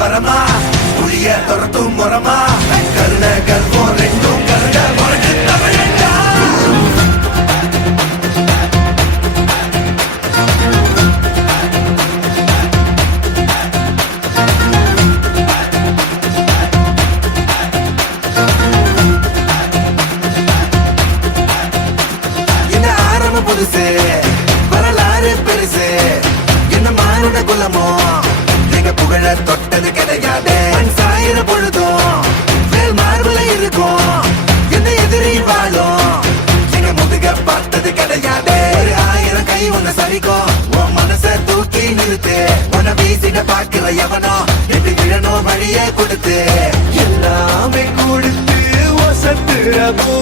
வரமா புளிய துரத்தும் முறமா கருண கர்வம் ரெண்டும் கருட உனக்கு தமிழண்டா. இந்த ஆரம்ப புதுசு வரலாறு பெருசு என்ன மானுட குலமோ நீங்க புகழ தொட்டது கிடையாது. சாயிர பொழுதும் மேல் மார்புல இருக்கும் என்ன எதிரி வாழும் நீங்க முதுக பார்த்தது கிடையாது. 1000 கை உன்னை சரிக்கும் உன் மனச தூக்கி நிறுத்து. உன்னை வீசிட பாக்குற எவனோ எட்டு விழனோ வழியே கொடுத்து எல்லாமே கொடுத்து ஒசத்துற போ